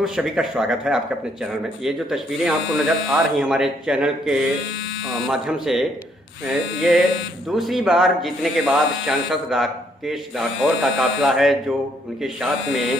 दोस्तों, सभी का स्वागत है आपके अपने चैनल में। ये जो तस्वीरें आपको नज़र आ रही हैं हमारे चैनल के माध्यम से, ये दूसरी बार जीतने के बाद सांसद राकेश राठौर का काफिला है, जो उनके साथ में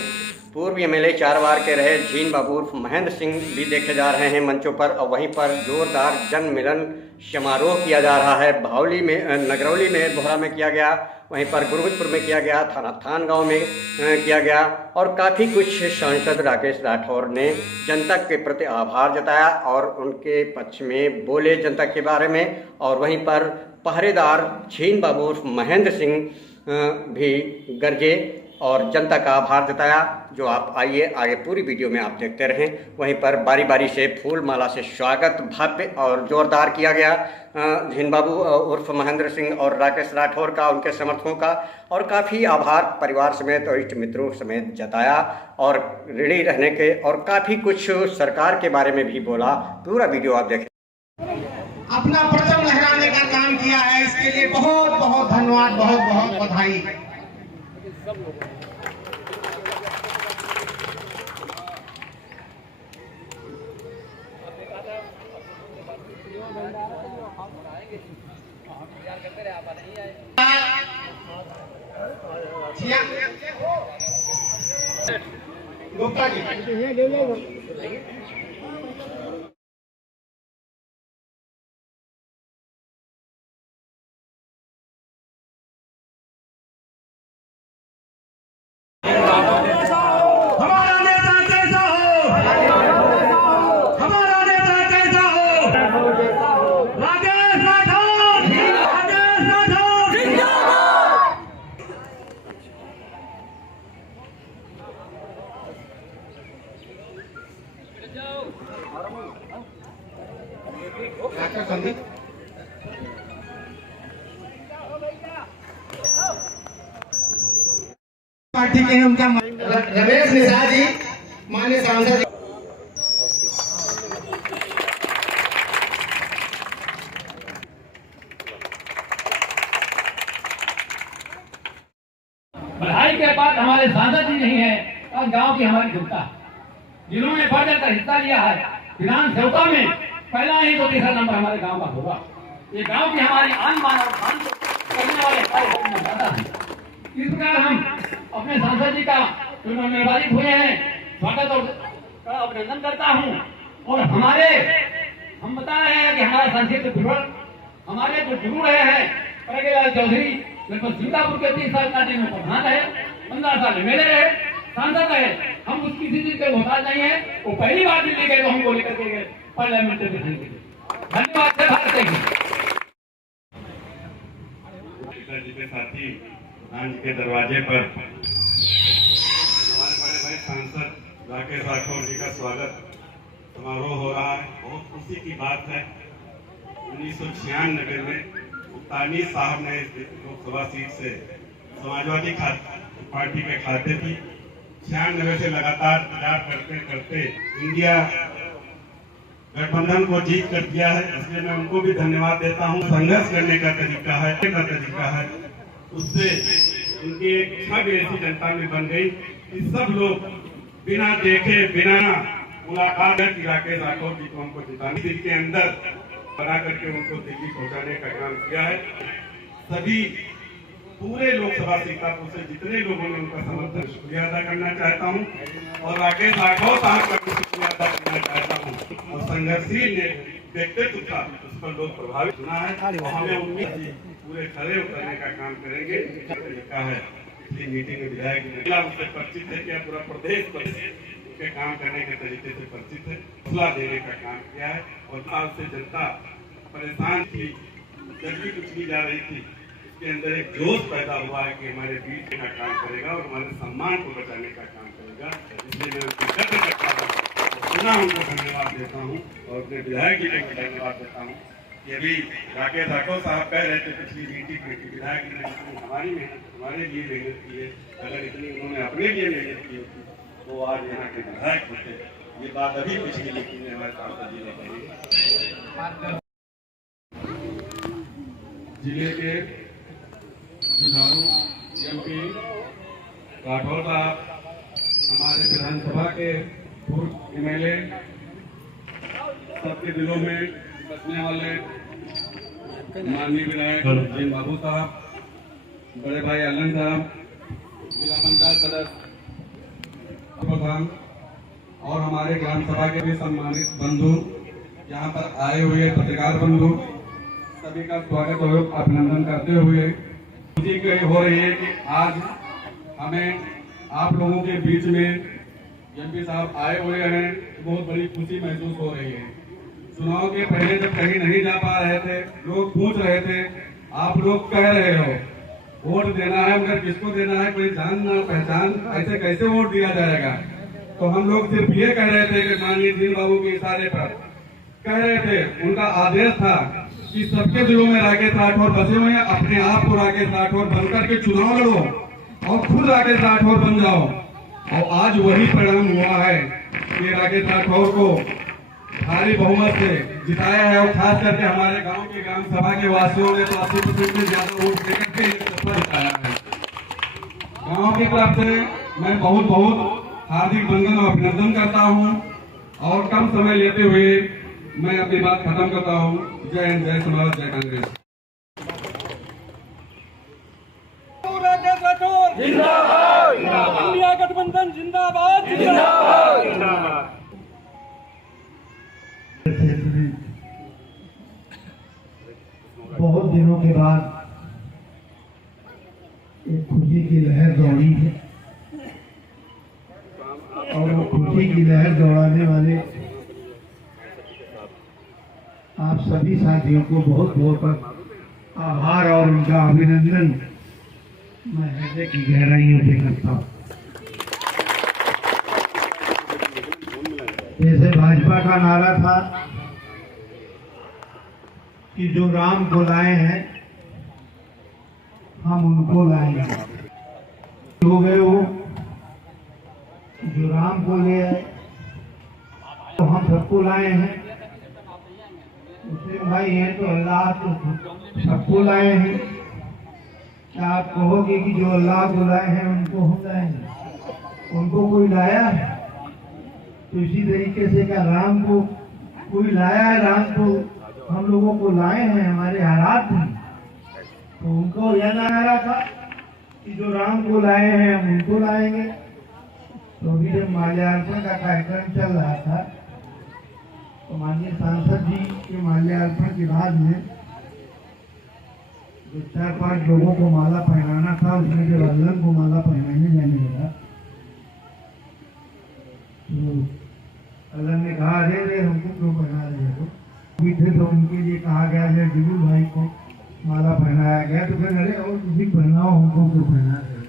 पूर्व एमएलए 4 बार के रहे झीन बाबू उर्फ महेंद्र सिंह भी देखे जा रहे हैं मंचों पर। और वहीं पर जोरदार जन मिलन समारोह किया जा रहा है। भावली में, नगरौली में, बोहरा में किया गया, वहीं पर गुरगुजपुर में किया गया, थान गांव में किया गया। और काफ़ी कुछ सांसद राकेश राठौर ने जनता के प्रति आभार जताया और उनके पक्ष में बोले जनता के बारे में। और वहीं पर पहरेदार झीन बाबू उर्फ महेंद्र सिंह भी गरजे और जनता का आभार जताया, जो आप आइए आगे पूरी वीडियो में आप देखते रहें। वहीं पर बारी बारी से फूल माला से स्वागत भव्य और जोरदार किया गया झीन बाबू उर्फ महेंद्र सिंह और राकेश राठौर का, उनके समर्थकों का। और काफ़ी आभार परिवार समेत और इष्ट मित्रों समेत जताया और ऋणी रहने के, और काफ़ी कुछ सरकार के बारे में भी बोला। पूरा वीडियो आप देखें। अपना परचम लहराने का काम किया है, इसके लिए बहुत बहुत धन्यवाद, बहुत बहुत बधाई। गुप्ता जी पार्टी के हैं, उनका रमेश निषाद जी, माननीय सांसद जी। बधाई के बाद हमारे सांसद जी नहीं है और गांव की हमारी जनता, जिन्होंने बढ़ कर हिस्सा लिया है विधान सभा में, पहला ही तो तीसरा नंबर हमारे गांव का होगा। ये गांव की हमारी आन बान और शान करने वाले है। इस प्रकार हम अपने सांसद जी का जो निर्वाचित हुए हैं, स्वागत और अभिनंदन करता हूं। और हम बता रहे हैं कि हमारा सांसद हमारे जो जुड़ रहे हैं प्रज्ञलाल चौधरी लगभग सीतापुर के 30 साल का में प्रधान है, 15 साल मेले रहे, सांसद है। हम उसकी किसी चीज के मोहताज नहीं है। वो पहली बार दिल्ली गए तो हमको लेकर के गए पार्लियामेंट में। धन्यवाद जी के साथी प्रधान जी के दरवाजे पर हमारे बड़े भाई सांसद राकेश राठौर जी का स्वागत समारोह हो रहा है। बहुत खुशी की बात है। 1996 में मुल्तानी साहब ने लोकसभा सीट से समाजवादी पार्टी के खाते थी। 96 से लगातार प्रचार करते करते इंडिया गठबंधन को जीत कर दिया है। इसलिए मैं उनको भी धन्यवाद देता हूं। संघर्ष करने का तरीका है, उससे उनकी एक छवि ऐसी जनता में बन गई कि सब लोग बिना देखे, बिना मुलाकात की राकेश राठौर जी को हमको जिताने के अंदर बना करके उनको दिल्ली पहुंचाने का काम किया है। सभी पूरे लोकसभा सीतापुर से जितने लोगों ने उनका समर्थन, शुक्रिया अदा करना चाहता हूं। और राकेश राठौर साहब का भी शुक्रिया अदा करना चाहता हूं। और संघर्षशील व्यक्तित्व था, उस पर लोग प्रभावित होना है। और हमें उम्मीद पूरे खड़े उतरने का काम करेंगे। तरीका है, इसलिए मीटिंग में विधायक उससे परिचित है, क्या पूरा प्रदेश उनके काम करने के तरीके से परिचित है। हौसला देने का काम किया है। और साल से जनता परेशान थी, जल्दी कुछ नहीं जा रही थी, के अंदर एक जोश पैदा हुआ है कि हमारे बीच का काम करेगा और हमारे सम्मान को बचाने का काम करेगा। इसलिए मैं उनकी कदर करता हूँ, पुनः उनको धन्यवाद देता हूँ और अपने विधायक जी को धन्यवाद देता हूँ कि अभी राकेश राठौर साहब कह रहे थे पिछली मीटिंग में कि विधायक ने हमारी मेहनत, हमारे लिए मेहनत की है। अगर इतनी उन्होंने अपने लिए मेहनत की होती तो आज यहाँ के विधायक होते। ये बात अभी पिछली मीटिंग में हमारे सांसद जी ने कही। जिले के जुझारू एमपी राठौर साहब, हमारे विधानसभा के पूर्व एमएलए, सबके दिलों में बसने वाले माननीय विधायक जिन बाबू साहब, बड़े भाई अलन साहब, जिला पंचायत सदस्य प्रधान और हमारे ग्राम सभा के भी सम्मानित बंधु, यहाँ पर आए हुए पत्रकार बंधु, सभी का स्वागत और अभिनंदन करते हुए खुशी हो रही है कि आज हमें आप लोगों के बीच में एमपी साहब आए हुए हैं। बहुत बड़ी खुशी महसूस हो रही है। चुनाव के पहले जब कहीं नहीं जा पा रहे थे, लोग पूछ रहे थे, आप लोग कह रहे हो वोट देना है, मगर किसको देना है, कोई जान ना पहचान, ऐसे कैसे वोट दिया जाएगा। तो हम लोग सिर्फ ये कह रहे थे कि माननीय जिन बाबू के इशारे पर कह रहे थे, उनका आदेश था कि सबके दिलों में राकेश राठौर बसे हुए हैं, अपने आप को राकेश राठौर बनकर के चुनाव लड़ो और खुद राकेश राठौर बन जाओ। और आज वही परिणाम हुआ है कि राकेश राठौर को भारी बहुमत से जिताया है और खास करके हमारे गांव के ग्राम सभा के वासियों ने तो 80% से ज्यादा वोट देकर के जिताया है। गांव की तरफ से मैं बहुत बहुत हार्दिक बंधन और अभिनंदन करता हूं और कम समय लेते हुए मैं अपनी बात खत्म करता हूं। जय हिंद, जय समाज, जय कांग्रेस। इंडिया गठबंधन जिंदाबाद जिंदाबाद। बहुत दिनों के बाद एक खुशी की लहर दौड़ी है और वो खुशी की लहर दौड़ाने वाले आप सभी साथियों को बहुत बहुत आभार और उनका अभिनंदन मैं हृदय की गहराइयों से करता हूँ। जैसे भाजपा का नारा था कि जो राम को लाए हैं हम उनको लाएंगे, हो गए वो जो राम को ले आए तो हम सबको लाए हैं। मुस्लिम भाई हैं तो अल्लाह तो सबको लाए हैं। क्या आप कहोगे कि जो अल्लाह को लाए हैं उनको हम लाएंगे? उनको कोई लाया है? तो इसी तरीके से क्या राम को कोई लाया है? राम को हम लोगों को लाए हैं, हमारे हालात हैं। तो उनको यह नारा था कि जो राम को लाए हैं हम उनको लाएंगे। तो अभी जब माल्यार्पण का कार्यक्रम चल रहा था तो माननीय सांसद जी के माल्यार्पण के बाद में जो 4-5 लोगों को माला पहनाना था, उसमें जब अल्लन को माला पहनाने जाने लगा तो अल्लन ने कहा, अरे रे हमको क्यों पहना रहे हो? अभी थे तो उनके लिए कहा गया है जिबुल भाई को माला पहनाया गया। तो फिर अरे और भी पहनाओ, हमको क्यों पहना रहे हो?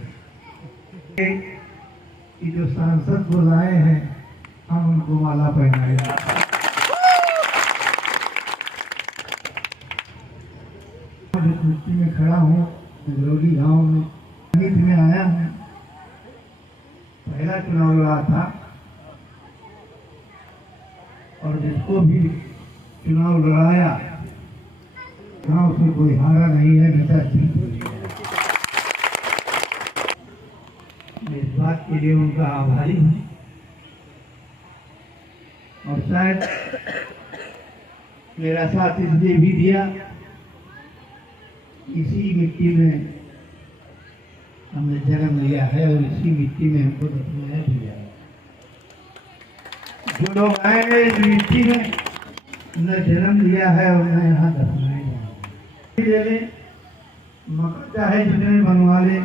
कि जो सांसद बुलाए हैं हम उनको माला पहनाएगा। जिस मिट्टी में खड़ा हूँ, जलोली गांव में आया हूँ, पहला चुनाव लड़ा था और जिसको भी चुनाव लड़ाया गांव से कोई हारा नहीं है, नेता जीत हुई है। मैं इस बात के लिए उनका आभारी हूँ और शायद मेरा साथ इसलिए भी दिया, इसी मिट्टी में हमने जन्म लिया है और इसी मिट्टी में हमको दफनाया भी है। जो लोग आए हैं इस मिट्टी में उन्हें जन्म लिया है और उन्हें यहाँ दफनाया जाए। मकर चाहे जितने बनवा ले,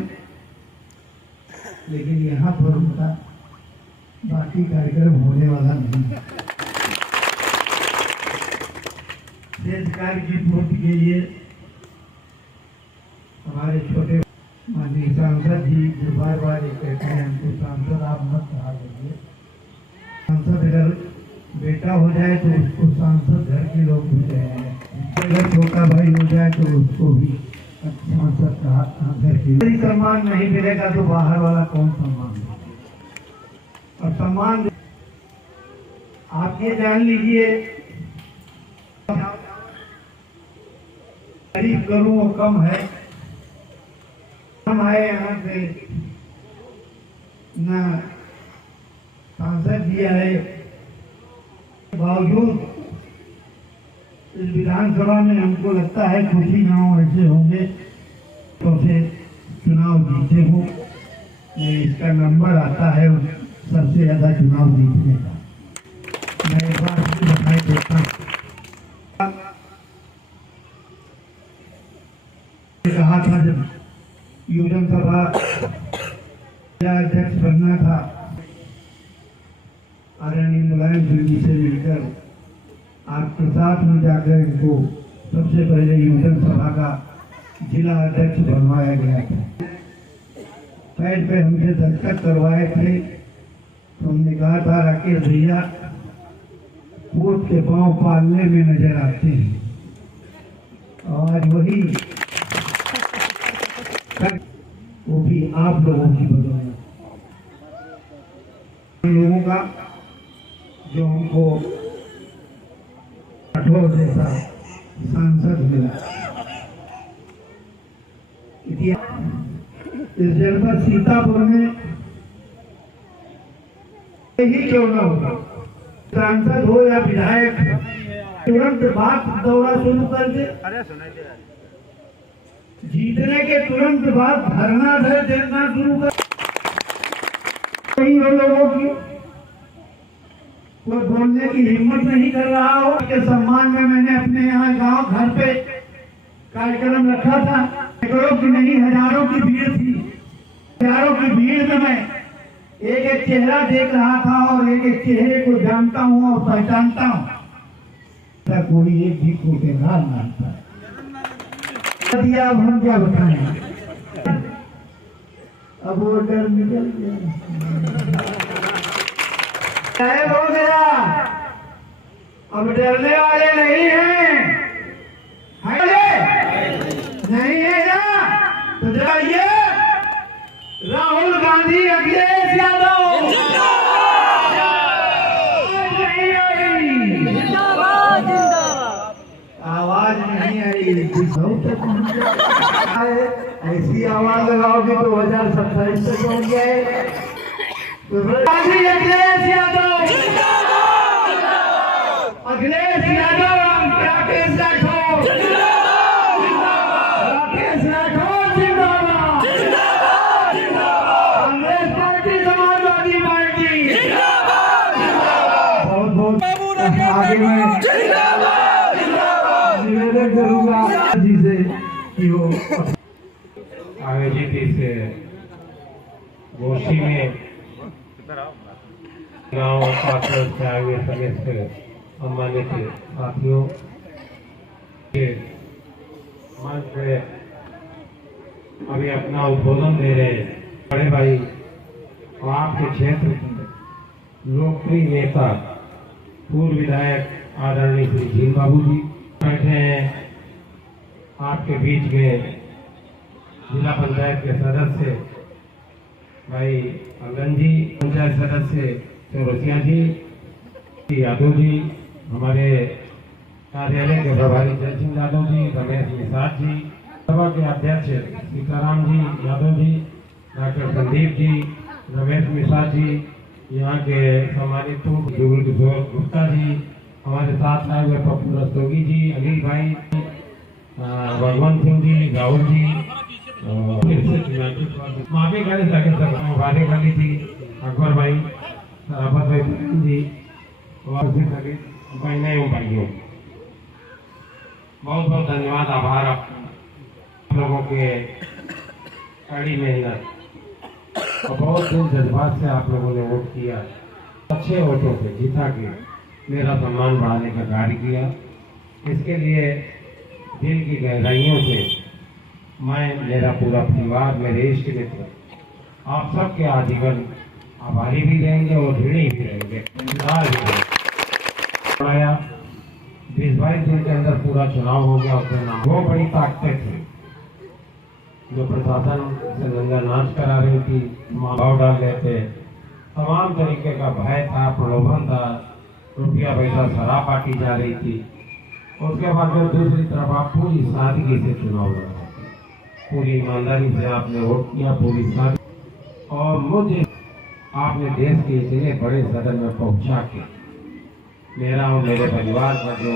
लेकिन यहाँ पर उनका बाकी कार्यक्रम होने वाला नहीं है। देश कार्य की पूर्ति के लिए हमारे छोटे माननीय सांसद जी जो बार बार ये कहते हैं हमको सांसद आप मत कहा करिए। सांसद अगर बेटा हो जाए तो उसको सांसद घर के लोग भी कहेंगे, अगर छोटा भाई हो जाए तो उसको भी सांसद कहा घर के। यदि सम्मान नहीं मिलेगा तो बाहर वाला कौन सम्मान देगा? और सम्मान आप ये जान लीजिए, गरीब करूँ वो कम है। हम आए यहाँ से न सांसद जी किया है, बावजूद इस विधानसभा में हमको लगता है कुछ ही गाँव ऐसे होंगे तो से चुनाव जीते हो, इसका नंबर आता है सबसे ज्यादा चुनाव जीतने का। मैं एक बार बधाई देता हूँ। कहा था जब युवजन सभा अध्यक्ष बनना था, आदरणीय मुलायम सिंह जी से मिलकर आपके साथ में जाकर इनको सबसे पहले युवजन सभा का जिला अध्यक्ष बनवाया गया था। पैड पे हमसे दस्तखत करवाए थे तो हमने कहा था राकेश भैया कोट के पांव पालने में नजर आते हैं, और आज वही वो भी आप लोगों की बदौलत, लोगों का जो हमको कठोर जैसा सांसद मिला। इस जनपद सीतापुर में यही क्यों न होगा, सांसद हो या विधायक, तुरंत बात दौरा शुरू कर दे, जीतने के तुरंत बाद धरना देना शुरू कर। लोगों की कोई बोलने की हिम्मत नहीं कर रहा हो। के सम्मान में मैंने अपने यहाँ गांव घर पे कार्यक्रम रखा था, सैकड़ों की नहीं हजारों की भीड़ थी। हजारों की भीड़ में मैं एक एक चेहरा देख रहा था और एक एक चेहरे को जानता हूँ और पहचानता हूँ। कोई एक भी कोटेदार मानता है। दिया अब हम क्या बताएं, अब वो डर निकल गया, गायब हो गया। अब डरने वाले नहीं हैं, नहीं है ना? तो जाइए राहुल गांधी, अखिलेश यादव आवाज नहीं आई। ऐसी आवाज लगाओगे तो 2027 तक हो गए। अखिलेश यादव, अखिलेश यादव, राकेश राठौर, राकेश राठौर जिंदाबाद, कांग्रेस पार्टी, समाजवादी पार्टी बहुत बहुत आगे में निवेदन करूंगा जी से कि वो आयोजित इस गोष्ठी में गांव पार्षद से आए हुए सदस्य, सम्मानित साथियों के मंच पे अभी अपना उद्बोधन दे रहे बड़े भाई और आपके क्षेत्र के लोकप्रिय नेता पूर्व विधायक आदरणीय श्री झील बाबू जी बैठे हैं। आपके बीच में जिला पंचायत के सदस्य भाई अगन जी, पंचायत सदस्य चौरसिया जी, यादव जी, हमारे कार्यालय के प्रभारी जय सिंह यादव जी, रमेश निषाद जी, सभा के अध्यक्ष सीताराम जी यादव जी, डॉक्टर संदीप जी, रमेश निषाद जी, यहाँ के सम्मानित जुगल किशोर गुप्ता जी, हमारे साथ आए हुए पप्पू रस्तोगी जी, अनिल भाई, भगवंत सिंह जी, राहुल जी, माफी करे सके वाली थी, अकबर भाई, सराफत भाई जी, और बहने एवं भाइयों, बहुत बहुत धन्यवाद, आभार आप लोगों के कड़ी मेहनत और बहुत दिन जज्बात से आप लोगों ने वोट किया, अच्छे वोटों से जिता के मेरा सम्मान बढ़ाने का कार्य किया। इसके लिए दिल की गहराइयों से मैं, मेरा पूरा परिवार, मेरे इष्ट मित्र, आप सबके आजीवन आभारी भी रहेंगे और ऋणी भी रहेंगे। 20-22 दिन के अंदर पूरा चुनाव हो गया। उसमें नाम वो बड़ी ताकतें थी जो प्रशासन से नंगा नाच करा रही थी, भाव डाल रहे थे, तमाम तरीके का भय था, प्रलोभन था, रुपया पैसा शराब बांटी जा रही थी। उसके बाद जो दूसरी तरफ आप पूरी सादगी से चुनाव लड़ा, पूरी ईमानदारी से आपने वोट किया, पूरी सादगी, और मुझे आपने देश के इतने बड़े सदन में पहुंचा के मेरा और मेरे परिवार का जो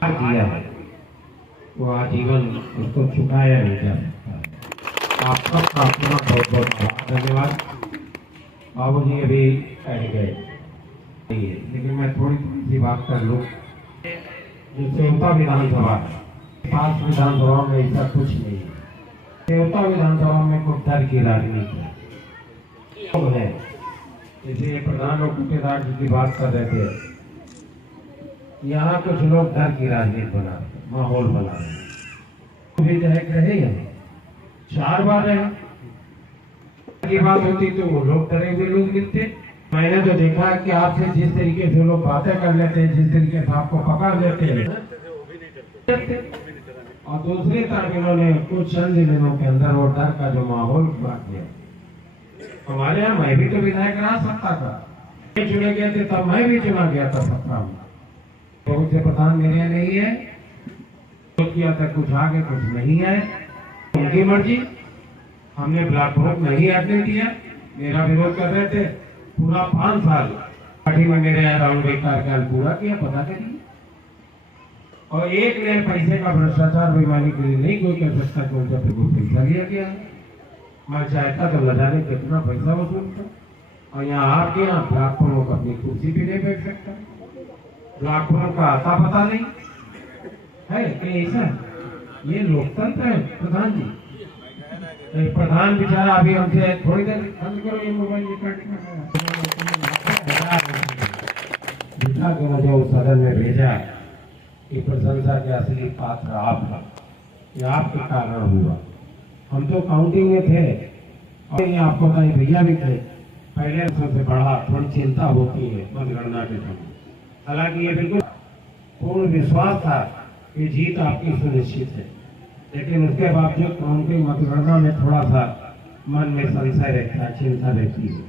कार्य किया है वो आजीवन उसको चुकाया नहीं जा सकता। आप सबका अपना बहुत बहुत धन्यवाद। बाबू जी अभी कह गए, लेकिन मैं थोड़ी सी बात कर लूँ। जो सेवता विधानसभा है, 5 विधानसभा में ऐसा कुछ नहीं है। सेवता विधानसभा में कोई डर की राजनीति है। जैसे प्रधान और कुटेदार जी की बात कर रहे थे, यहाँ कुछ लोग डर की राजनीति बना रहे, माहौल बना रहे। रहे हैं 4 बार रहे की बात होती तो वो लोग डरे हुए लोग मिलते। मैंने तो देखा कि आपसे जिस तरीके से लोग बातें कर लेते हैं, जिस तरीके से आपको पकड़ लेते हैं, और दूसरी तरफ इन्होंने कुछ चंद दिनों के अंदर वो डर का जो माहौल बांट दिया। हमारे यहाँ मैं भी तो विधायक रह सकता था, चुने गए थे तब मैं भी चुना गया था 17 में। बहुत से प्रधान मेरे यहाँ नहीं है, तो किया था कुछ आगे कुछ नहीं है, उनकी मर्जी। हमने ब्लॉक भोट नहीं अटेंड किया, मेरा विरोध कर रहे थे। पूरा 5 साल पार्टी में मेरे यहाँ राउंड कार्यकाल पूरा किया, पता करिए। और एक ने पैसे का भ्रष्टाचार बेईमानी के लिए नहीं कोई कह सकता कि उनसे फिर कोई पैसा लिया गया। मैं चाहता तो न जाने कितना पैसा वसूलता। और यहाँ आपके यहाँ ब्लॉक लोग अपनी कुर्सी भी नहीं बैठ सकता, ब्लॉक का आता पता नहीं है कि ऐसा। ये लोकतंत्र है प्रधान जी। प्रधान बेचारा अभी हमसे थोड़ी देर बंद करो ये मोबाइल बिठा के मुझे उस सदन में भेजा। ये प्रशंसा के असली पात्र आपका, ये आपके कारण हुआ। हम तो काउंटिंग में थे और ये आपको कहीं भैया भी थे। पहले सबसे बड़ा थोड़ी चिंता होती है मतगणना के समय। हालांकि ये बिल्कुल पूर्ण विश्वास था कि जीत आपकी सुनिश्चित है, लेकिन उसके बावजूद काउंटिंग मतगणना में थोड़ा सा मन में संशय रहता है, चिंता रहती है।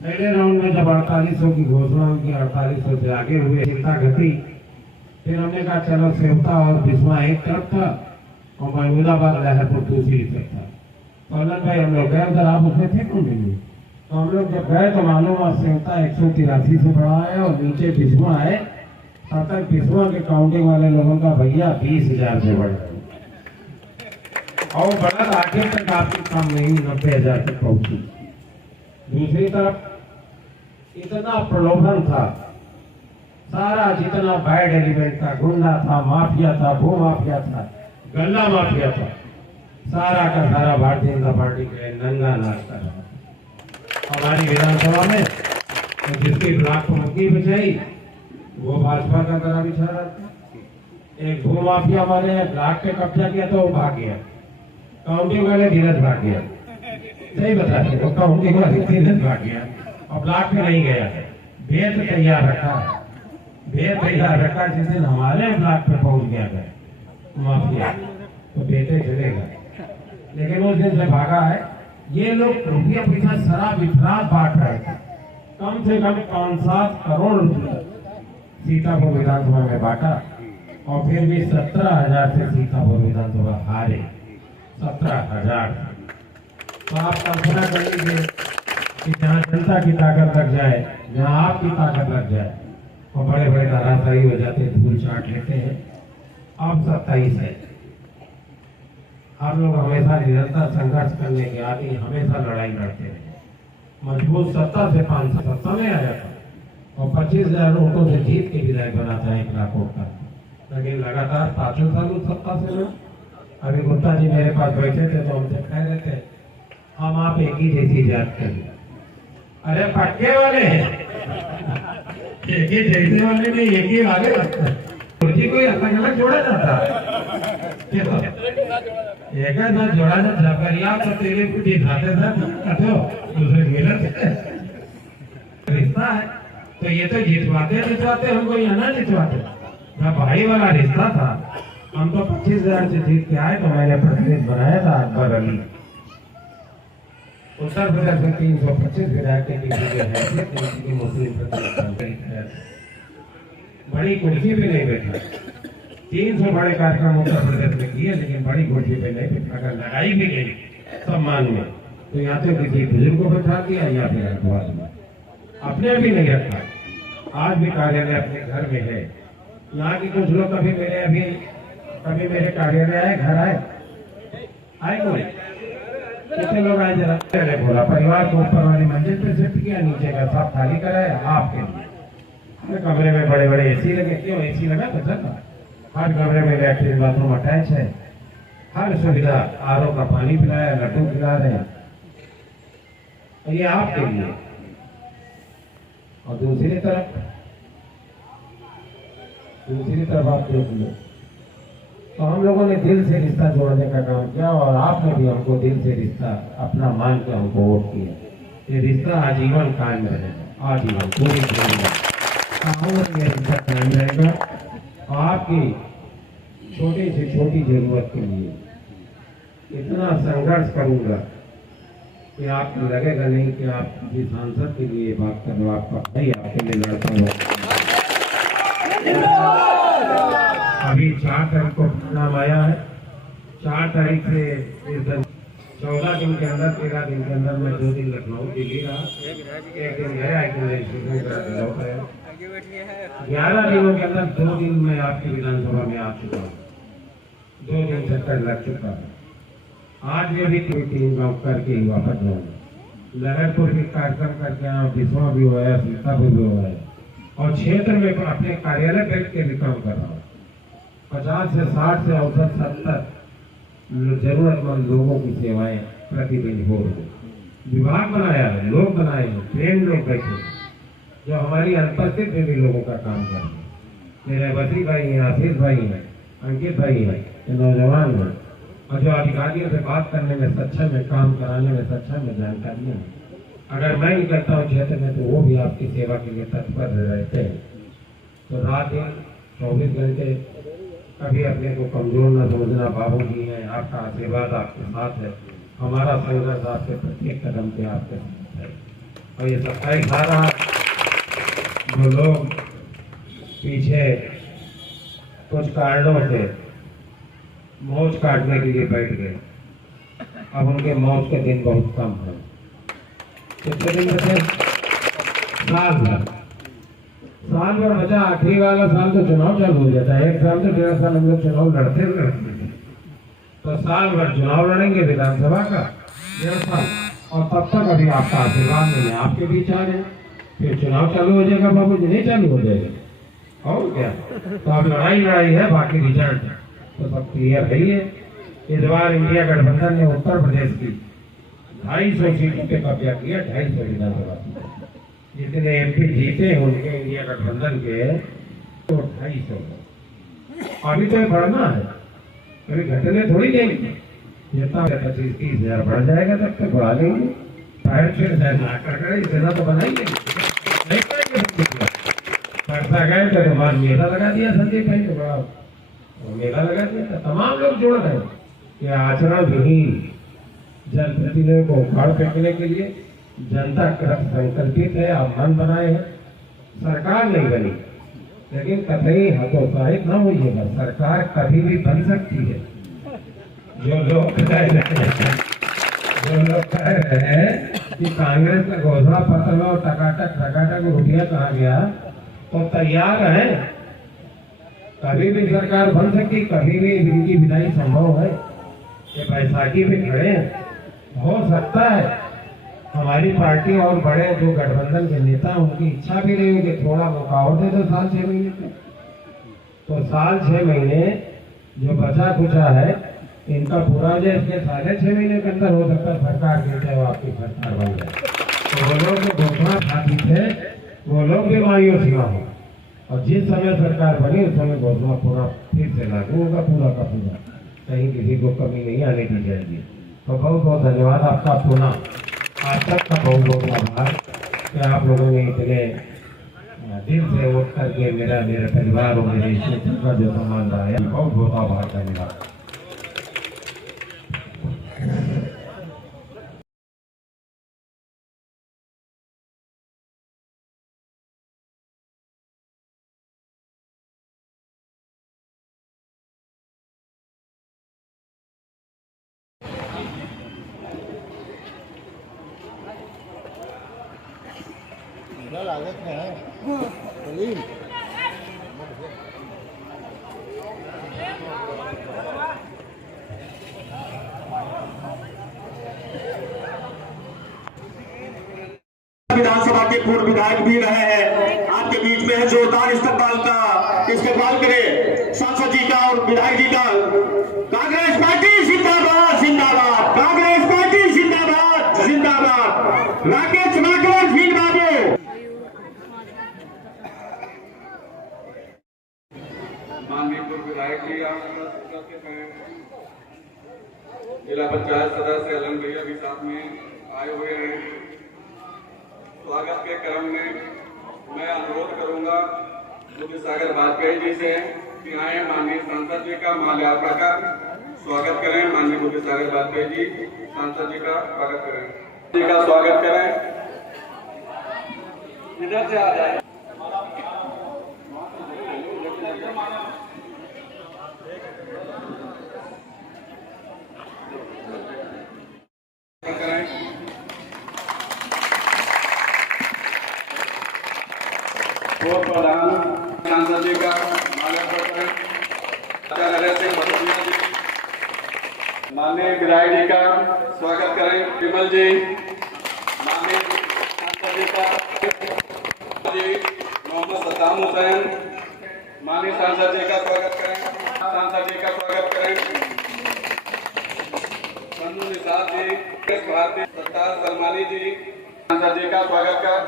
पहले राउंड में जब 4800 की घोषणा की, 4800 से आगे हुए, चिंता घटी। फिर हमने कहा चलो सेवता और बिस्वा एक तरफ था और महमूदाबाद लहरपुर दूसरी तरफ था। पलन भाई हम लोग गए उधर, आप उसमें थे कौन नहीं? तो हम लोग जब गए तो मालूम हुआ सेवता 183 से बढ़ा है और नीचे बिस्वा है। तब तक बिस्वा के काउंटिंग वाले लोगों का भैया 20,000 से बढ़ गए और बढ़त आखिर तक आपकी कम नहीं 90,000 तक पहुंची। दूसरी तरफ इतना प्रलोभन था, सारा जितना बैड एलिमेंट था, गुंडा था, माफिया था, भू माफिया था, गल्ला माफिया था, सारा का सारा भारतीय जनता पार्टी के नंगा नाच कर रहा था। हमारी विधानसभा में तो जिसकी ब्लॉक प्रमुखी बचाई वो भाजपा का तरह बिछा रहा था। एक भू माफिया वाले ब्लॉक पे कब्जा किया तो वो भाग गया, काउंटिंग वाले धीरज भाग गया। सही बताते हो, काउंटिंग वाले धीरज भाग गया और ब्लॉक पे नहीं गया। भेद तैयार रखा, भेद तैयार रखा। जिस दिन हमारे ब्लॉक पे पहुंच गया माफिया तो बेटे चलेगा, लेकिन उस दिन से भागा है। ये लोग रुपया पैसा शराब इफरात बांट रहे थे। कम से कम 5-7 करोड़ रुपया सीतापुर विधानसभा में बांटा और फिर भी 17,000 से सीतापुर विधानसभा हारे। 17,000। तो आप कल्पना कर लीजिए कि जहाँ जनता की ताकत लग जाए, जहाँ आपकी ताकत लग जाए, और बड़े बड़े धराशायी हो जाते हैं, धूल चाट लेते हैं। अब 27 है। आप लोग हमेशा निरंतर संघर्ष करने के आदि, हमेशा लड़ाई लड़ते रहे। मजबूत सत्ता से 500 सत्ता में आया था और 25,000 वोटों से जीत के विधायक बनाता है 1 लाख वोट का। लेकिन लगातार 5 साल उस सत्ता से में। अभी गुप्ता जी मेरे पास बैठे थे तो हमसे कह रहे थे हम आप एक ही जैसी जात करें। अरे पक्के वाले हैं, एक ही जैसे वाले नहीं, एक ही वाले मुझे कोई अलग अलग जोड़ा जाता एक साथ जोड़ा जाता। करिया तो तेरे को दिखाते थे दूसरे रिश्ता है तो ये तो जितवाते हमको यहाँ ना जितवाते। भाई वाला रिश्ता था। हम तो 25,000 से जीत के आए तो मैंने प्रतिनिधि बनाया था अकबर अली। उत्तर प्रदेश में 325 विधायक की मुस्लिम बड़ी कुर्सी पे नहीं बैठा। 300 बड़े कार्यक्रम उत्तर प्रदेश में किए, लेकिन बड़ी कुर्सी पे नहीं बैठा। अगर लगाई भी गई सम्मान में तो या तो किसी बुजुर्ग को बैठा दिया या फिर रखवा दिया, अपने भी नहीं रखा। आज भी कार्यालय अपने घर में है। यहाँ की कुछ लोग कभी मेरे कार्यालय आए, घर आए कोई कितने लोग आए, जरा पहले बोला परिवार को ऊपर वाली मंजिल पे शिफ्ट किया, नीचे का सब खाली कराया आपके लिए। कमरे में बड़े बड़े एसी लगे, क्यों एसी लगा तो चलता, हर कमरे में लैट्रिन बाथरूम अटैच है, हर सुविधा, आरओ का पानी पिलाया, लड्डू खिला रहे हैं, ये आपके लिए। और दूसरी तरफ आप देख लो, तो हम लोगों ने दिल से रिश्ता जोड़ने का काम किया और आपने भी हमको दिल से रिश्ता अपना मान के हमको वोट किया। ये रिश्ता आजीवन कायम रहेगा, आजीवन पूरी जिंदगी रिश्ता कायम रहेगा। आपकी छोटी से छोटी जरूरत के लिए इतना संघर्ष करूंगा कि आपको लगेगा नहीं कि आप जिस सांसद के लिए बात कर रहे हो आपका भाई आपके लिए लड़ता हुआ। अभी 4 तारीख को नाम आया है, 4 तारीख से इस दिन 14 दिन के अंदर 13 दिन के अंदर मैं 2 दिन लखनऊ दिल्ली रहा, 1 दिन गया, 1 दिन रजिस्ट्रेशन करा लौट आया। 11 दिनों के अंदर 2 दिन मैं आपकी विधानसभा में आ चुका हूँ, 2 दिन चक्कर लग चुका है। आज भी अभी 3 गाँव करके ही वापस जाऊंगा। लहरपुर भी कार्यक्रम करके यहाँ बिस्वा भी हुआ है, सीतापुर भी हुआ है और क्षेत्र में अपने कार्यालय बैठ के भी काम कर रहा हूँ। 50 से 60 से औसत 70 जरूरतमंद लोगों की सेवाएं प्रतिदिन हो रही है। विभाग बनाया है, लोग बनाए हैं, ट्रेन लोग बैठे हैं जो हमारी अनुपस्थित में भी लोगों का काम कर रहे हैं। मेरे वसी भाई हैं, आशीष भाई हैं, अंकित भाई हैं, नौजवान हैं और जो अधिकारियों से बात करने में सक्षम है, काम कराने में सक्षम है, जानकारियाँ हैं। अगर मैं निकलता हूँ क्षेत्र में तो वो भी आपकी सेवा के लिए तत्पर रहते हैं। तो रात दिन 24 घंटे कभी अपने को कमजोर न समझना, बाबू जी हैं, आपका आशीर्वाद आपके साथ है, हमारा संघर्ष आपके प्रत्येक कदम पे आपके साथ है। और ये 27 जो लोग पीछे कुछ कारणों से मौज काटने के लिए बैठ गए, अब उनके मौज के दिन बहुत कम है। कितने दिन बचे? साल भर बचा। आखिरी वाला साल तो चुनाव चालू हो जाता है, 1 साल से 1.5 साल हम लोग चुनाव लड़ते रहते हैं। तो साल भर चुनाव लड़ेंगे विधानसभा का, 1.5 साल, और तब तक अभी आपका आशीर्वाद में आपके बीच आ रहे, फिर चुनाव चालू हो जाएगा, बाबू जी नहीं चालू हो जाएगा और क्या। तो अब लड़ाई है, बाकी रिजल्ट तो सब क्लियर है ही है। इस बार इंडिया गठबंधन ने उत्तर प्रदेश की 250 सीटों पे कब्जा किया, 250 विधानसभा। जितने MP जीते उनके इंडिया गठबंधन के तो 250। अभी तो बढ़ना है, कभी घटने थोड़ी देंगे। जितना 25-30 हजार बढ़ जाएगा तब तक बढ़ा लेंगे। इतना तो बनाएंगे नहीं करेंगे। पैसा गए तो बाद मेला लगा दिया, संदीप भाई तो बड़ा मेला लगा दिया। तमाम लोग जोड़ रहे हैं कि आचरण विहीन जनप्रतिनिधियों को उखाड़ फेंकने के लिए जनता संकल्पित है, आप मन बनाए हैं। सरकार नहीं बनी, लेकिन कतई हतोत्साहित न होइएगा, सरकार कभी भी बन सकती है। जो लोग कह रहे हैं कि कांग्रेस का घोषणा पत्र में और टकाटक रुपया कहा गया, तो तैयार है, कभी भी सरकार बन सकती, कभी भी इनकी विदाई संभव है। ये बैसाखी में खड़े हो सकता है हमारी पार्टी और बड़े जो गठबंधन के नेता उनकी इच्छा भी रही कि थोड़ा मौका और दे दो, साल 6 महीने का। तो साल 6 महीने जो बचा कुचा है इनका पूरा हो जाए, इसके 6.5 महीने के अंदर हो सकता है सरकार की चाहे आपकी सरकार बन जाए। तो वो लोग जो घोषणा खाती थे वो लोग भी मायूस न हो, और जिस समय सरकार बनी उस समय घोषणा पूरा फिर से लागू होगा, पूरा का पूरा, कहीं किसी को कमी नहीं आने दी जाएगी। तो बहुत बहुत धन्यवाद आपका, पुनः आज तक का बहुत बहुत आभार कि आप लोगों ने इतने दिल से वोट करके मेरे परिवार और मेरे क्षेत्र का जो सम्मान रहा है, बहुत बहुत आभार, धन्यवाद। विधानसभा के पूर्व विधायक भी रहे हैं, आपके बीच में है जोरदार इस्तेमाल करें सांसद जी का और विधायक जी का। कांग्रेस पार्टी जिंदाबाद जिंदाबाद, कांग्रेस पार्टी जिंदाबाद जिंदाबाद। राकेश माकड़ भील बाबू। माननीय पूर्व विधायक जी, जिला पंचायत सदस्य अलन भैया भी साथ में आए हुए हैं। स्वागत के क्रम में मैं अनुरोध करूंगा बुद्ध सागर वाजपेयी जी से कि आए माननीय सांसद जी का माल्यार्पण कर स्वागत करें। माननीय बुद्ध सागर वाजपेयी जी सांसद जी का स्वागत करें, जी का स्वागत करें। इधर से आ जाए। पूर्व प्रधान सांसद जी का माल्यार्पण करें। आचार्य सिंह भदौरिया जी, माननीय विधायक जी का स्वागत करें। विमल जी, माननीय सांसद जी का जी मोहम्मद सद्दाम हुसैन, माननीय सांसद जी का स्वागत करें। सांसद जी का स्वागत करें। मनु निषाद जी, भारतीय सत्तार सलमानी जी, सांसद जी का स्वागत कर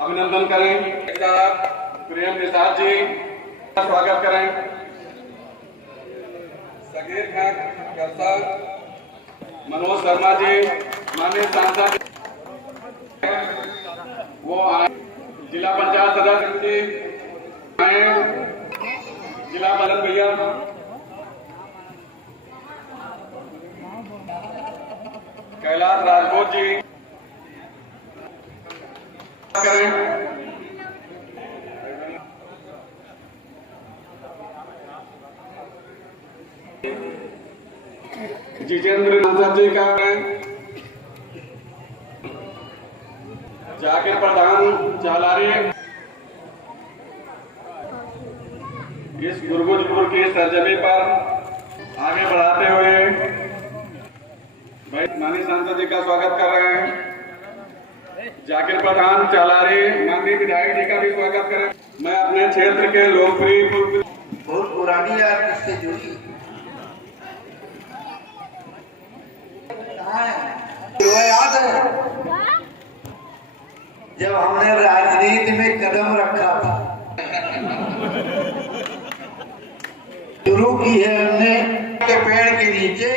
अभिनंदन करें। प्रेम निषाद जी का स्वागत करें। सगीर खान करसा, मनोज शर्मा जी, माननीय सांसद वो आए। जिला पंचायत सदस्य आए, जिला बलन भैया, कैलाश राजपूत जी करें। जितेंद्र सांसद जी का जाकिर प्रधान चालारी, इस गुरगुजपुर की सरजमी पर आगे बढ़ाते हुए भाई माननीय सांसद जी का स्वागत कर रहे हैं। जाकिर प्रधान चालारी, माननीय विधायक जी का भी स्वागत करें। मैं अपने क्षेत्र के लोकप्रिय बहुत पुरानी याद इससे जुड़ी याद है जब हमने राजनीति में कदम रखा था, शुरू की है हमने के पेड़ के नीचे।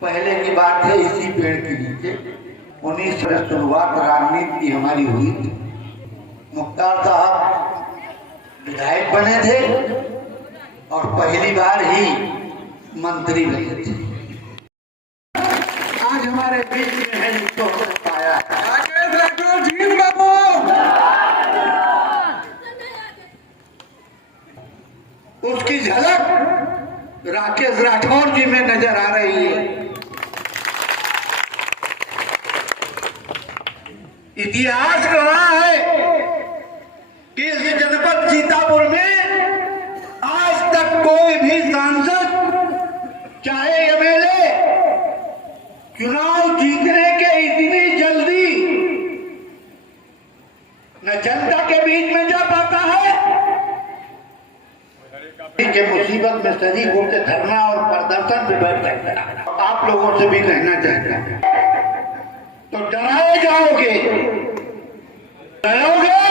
पहले की बात है, इसी पेड़ के नीचे 19 शुरुआत राजनीति हमारी हुई थी। मुख्तार साहब विधायक बने थे और पहली बार ही मंत्री बने थे। आज हमारे बीच में है जिसको पाया बाबू, उसकी झलक राकेश राठौर जी में नजर आ रही है। इतिहास गवाह है कि इस जनपद सीतापुर में आज तक कोई भी सांसद चाहे एमएलए चुनाव जीतने के इतनी जल्दी न जनता के बीच में जा पाता है कि मुसीबत में शरीक होकर धरना और प्रदर्शन पे बैठ सकता है। आप लोगों से भी कहना चाहता हूं, तो डराए जाओगे, डरोगे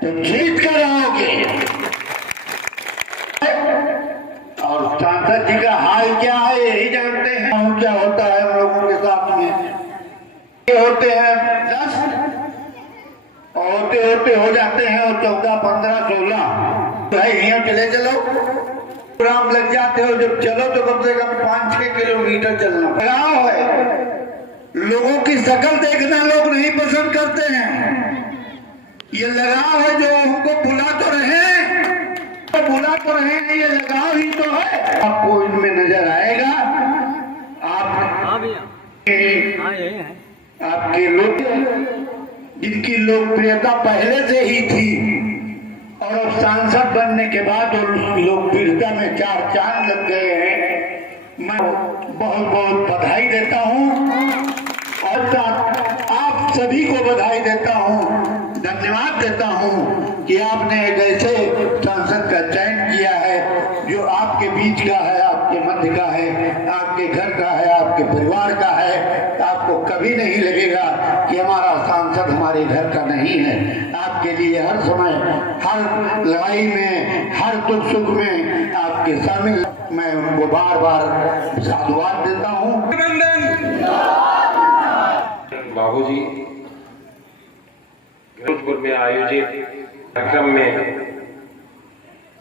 तो जीत कर आओगे। और सांसद जी का हाल क्या है यही जानते हैं। क्या होता है हम लोगों के साथ में, ये होते हैं 10 और होते होते हो जाते हैं और 14, 15, 16 भाई यहाँ चले चलो प्रोग्राम लग जाते हो। जब चलो तो कम से कम 5-6 किलोमीटर चलना। लगाव है, लोगों की शक्ल देखना लोग नहीं पसंद करते हैं। ये लगाव है जो हमको बुला तो रहे हैं, ये लगाव ही तो है। आपको इनमें नजर आएगा। आप आपके लोग जिनकी लोकप्रियता पहले से ही थी और अब सांसद बनने के बाद उन लोकप्रियता में 4 चांद लग गए हैं, मैं बहुत बहुत बधाई देता हूं और आप सभी को बधाई देता हूं, धन्यवाद देता हूं कि आपने एक ऐसे सांसद का चयन किया है जो आपके बीच का है, आपके मध्य का है, आपके घर का है, आपके परिवार का है। आपको कभी नहीं लगेगा कि हमारा सांसद हमारे घर का नहीं है। आपके लिए हर समय, हर लड़ाई में, हर दुख सुख में आपके शामिल। मैं उनको बार बार साधुवाद देता हूँ। बाबूजी, फिरोजपुर में आयोजित कार्यक्रम में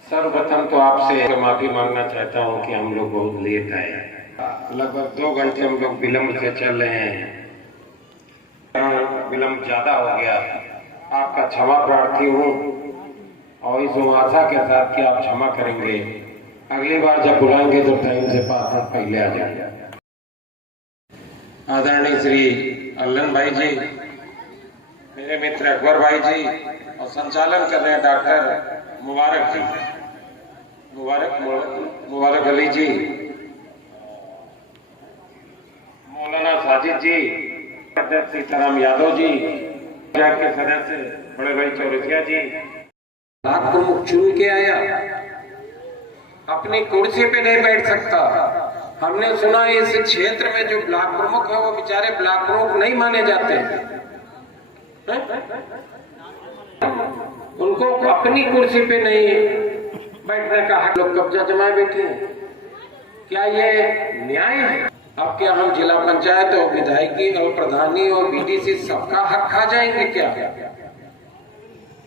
सर्वप्रथम तो आपसे माफी मांगना चाहता हूं कि हम लोग बहुत लेट आए। लगभग 2 घंटे हम लोग विलम्ब से चल रहे हैं, विलम्ब ज्यादा हो गया। आपका क्षमा प्रार्थी हूँ और इस आशा के साथ कि आप क्षमा करेंगे। अगली बार जब बुलाएंगे तो टाइम से 5 मिनट पहले आ जाएंगे। आदरणीय श्री अल्लन भाई जी, मेरे मित्र अकबर भाई जी और संचालन कर रहे हैं डॉक्टर मुबारक जी, मुबारक अली जी, मौलाना साजिद जी, अध्यक्ष सीताराम यादव जी, पंचायत के सदस्य बड़े भाई चौरसिया जी। ब्लॉक प्रमुख चुन के आया, अपनी कुर्सी पे नहीं बैठ सकता। हमने सुना इस क्षेत्र में जो ब्लॉक प्रमुख है वो बेचारे ब्लॉक प्रमुख नहीं माने जाते हैं। उनको अपनी कुर्सी पे नहीं बैठने का हक, लोग कब्जा जमाए बैठे हैं। क्या ये न्याय है? अब क्या हम जिला पंचायत और विधायकी और प्रधानी और बीडीसी सबका हक खा जाएंगे क्या?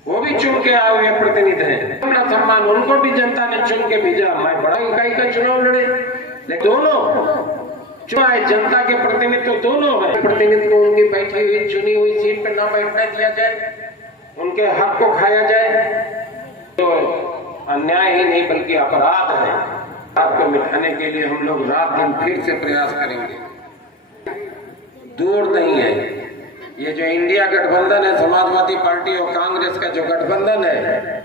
वो भी चुन के आए हुए प्रतिनिधि हैं, अपना सम्मान उनको भी जनता ने चुन के भेजा। मैं बड़ा इकाई का चुनाव लड़े, लेकिन दोनों चुना है जनता के प्रतिनिधि तो दोनों है। प्रतिनिधि को उनकी बैठी हुई चुनी हुई सीट पर ना बैठने दिया जाए, उनके हक को खाया जाए तो अन्याय ही नहीं बल्कि अपराध है। आपको मिटाने के लिए हम लोग रात दिन फिर से प्रयास करेंगे। दूर नहीं है ये जो इंडिया गठबंधन है, समाजवादी पार्टी और कांग्रेस का जो गठबंधन है,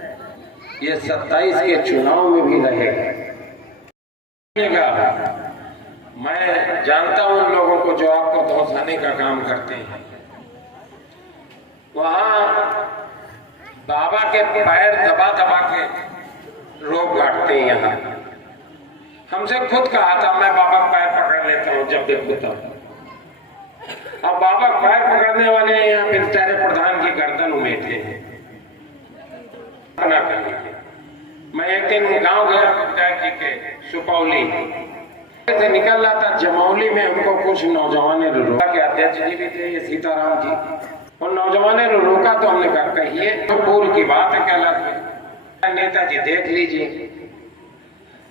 ये 27 के चुनाव में भी रहेगा। मैं जानता हूं उन लोगों को जो आपको धौंसाने का काम करते हैं। वहां बाबा के पैर दबा दबा के रोक काटते हैं। यहाँ हमसे खुद कहा था मैं बाबा पैर पकड़ लेता हूँ जब देखता हूँ। अब बाबा पैर पकड़ने वाले यहाँ बिस्तारे प्रधान की गर्दन उमेटे हैं। मैं एक दिन गांव गया पंचायत जी के सुपौली से निकल रहा था, जमौली में हमको कुछ नौजवानों ने रोका के अध्यक्ष जी भी थे, ये सीताराम जी, और नौजवानों ने रोका तो हमने कहा कहिए तो पूर्व की बात है। कहला नेताजी देख लीजिए,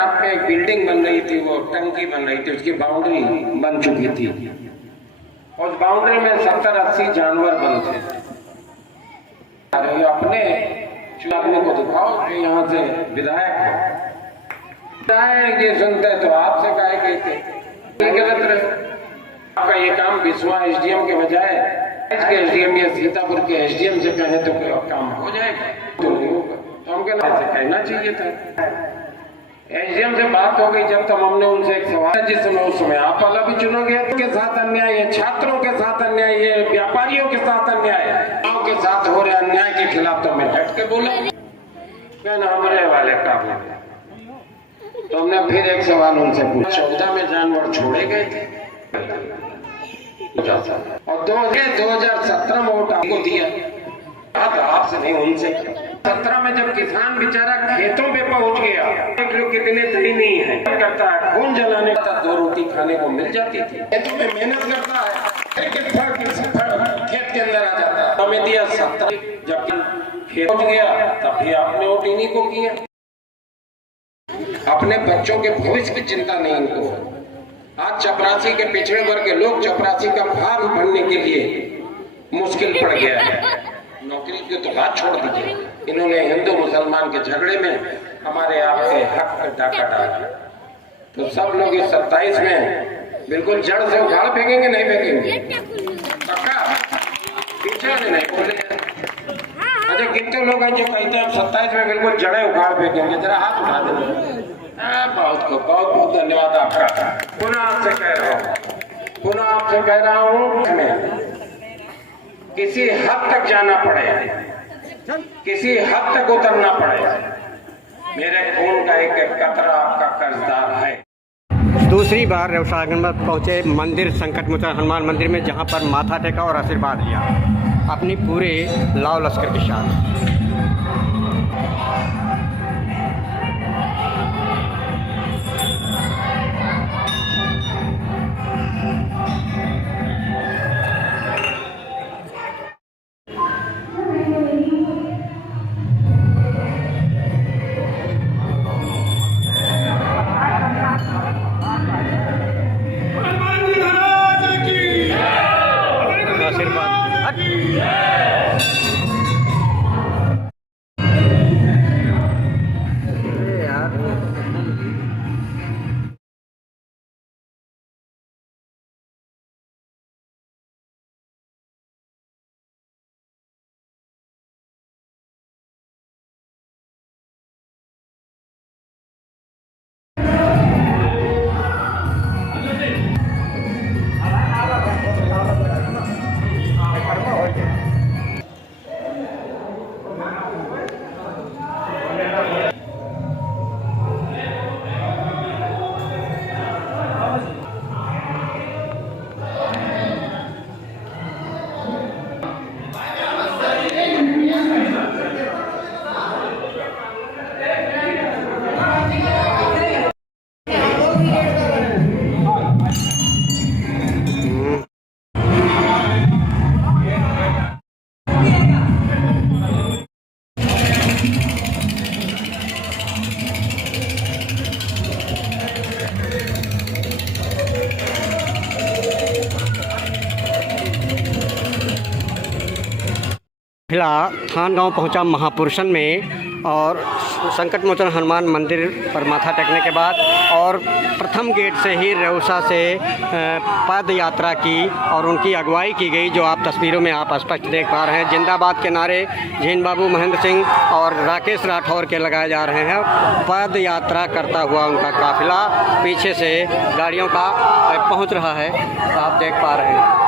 आपके एक बिल्डिंग बन रही थी, वो टंकी बन रही थी, उसकी बाउंड्री बन चुकी थी। उस बाउंड्री में 70-80 जानवर बंद थे। अपने चुनाव को दिखाओ कि यहाँ से विधायक हो, ये सुनते तो आपसे कहे गए थे गलत रहे। आपका ये काम बिस्वा एसडीएम के बजाय के एसडीएम या सीतापुर के एसडीएम से कहे तो काम हो जाएगा, तो नहीं होगा। तो हमको कहना चाहिए था। एसडीएम से बात हो गई जब तक हमने उनसे एक सवाल, जिस समय उस समय आप वाला भी चुना गया के साथ अन्याय है, छात्रों के साथ अन्याय है, व्यापारियों के साथ अन्याय है, गाँव के साथ हो रहे अन्याय के खिलाफ तो मैं डट के बोला हमारे वाले काम है। तो हमने फिर एक सवाल उनसे पूछा, 14 में जानवर छोड़े गए थे और 2017 में वोट आपको दिया, आपसे नहीं उनसे। 17 में जब किसान बेचारा खेतों पे पहुंच गया, एक लोग कितने सही नहीं है करता है, खून जलाने का 2 रोटी खाने को मिल जाती थी। खेतों में मेहनत करता है, खेत के अंदर आ जाता है। हमें दिया 17, जब खेत पहुंच गया तब भी आपने वोट इन्हीं को किया। अपने बच्चों के भविष्य की चिंता नहीं इनको। आज चपरासी के पिछड़े वर्ग के लोग चपरासी का फॉर्म भरने के लिए मुश्किल पड़ गया है। नौकरी की तो बात छोड़ दीजिए, इन्होंने हिंदू मुसलमान के झगड़े में हमारे आपके हक पर डाका डाला। तो सब लोग इस 27 में बिल्कुल जड़ से उखाड़ फेंकेंगे, नहीं फेंकेंगे? पक्का? पीछे वाले नहीं बोले। अच्छा, कितने लोग हैं जो कहते हैं 27 में बिल्कुल जड़ें उखाड़ फेंकेंगे? जरा हाथ उठा देंगे। बहुत बहुत धन्यवाद आपका। पुनः आपसे कह रहा हूँ किसी हद तक जाना पड़े, किसी हद तक उतरना पड़े, मेरे खून का एक एक कतरा आपका कर्जदार है। दूसरी बार रेवसा आंगनबाड़ी पहुंचे मंदिर संकट मोचन हनुमान मंदिर में, जहां पर माथा टेका और आशीर्वाद लिया अपनी पूरे लाव लश्कर के साथ। काफिला थान गांव पहुंचा महापुरुषन में और संकट मोचन हनुमान मंदिर पर माथा टेकने के बाद और प्रथम गेट से ही रेवसा से पद यात्रा की और उनकी अगुवाई की गई, जो आप तस्वीरों में आप स्पष्ट देख पा रहे हैं। जिंदाबाद के नारे झीन बाबू, महेंद्र सिंह और राकेश राठौर के लगाए जा रहे हैं। पद यात्रा करता हुआ उनका काफिला पीछे से गाड़ियों का पहुंच रहा है, आप देख पा रहे हैं।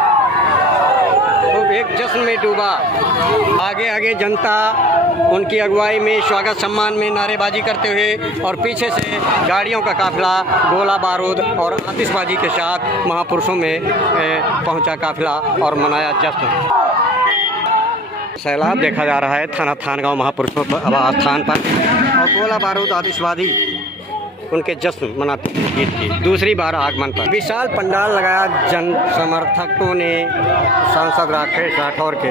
तो एक जश्न में डूबा, आगे आगे जनता उनकी अगुवाई में स्वागत सम्मान में नारेबाजी करते हुए और पीछे से गाड़ियों का काफिला गोला बारूद और आतिशबाजी के साथ महापुरुषों में पहुंचा काफिला और मनाया जश्न। सैलाब देखा जा रहा है थान गांव महापुरुषों पर स्थान पर और गोला बारूद आतिशबाजी उनके जश्न मनाते ईद की दूसरी बार आगमन पर विशाल पंडाल लगाया जन समर्थकों ने सांसद राकेश राठौर के।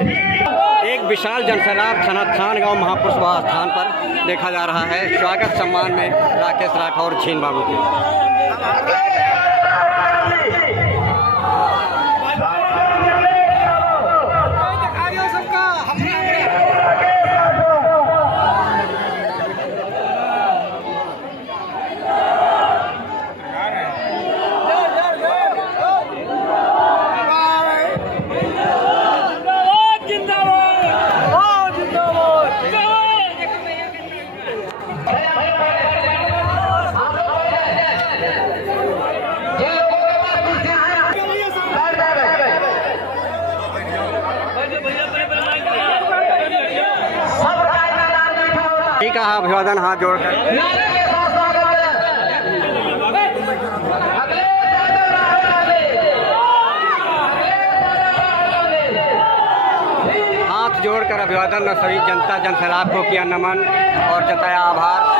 एक विशाल जनसैलाब थान गांव महापुरुष स्थान पर देखा जा रहा है। स्वागत सम्मान में राकेश राठौर झीन बाबू के। ठीक है, अभिवादन हाथ जोड़कर। हाथ जोड़कर अभिवादन सभी जनता जनसैलाब को किया नमन और जताया आभार।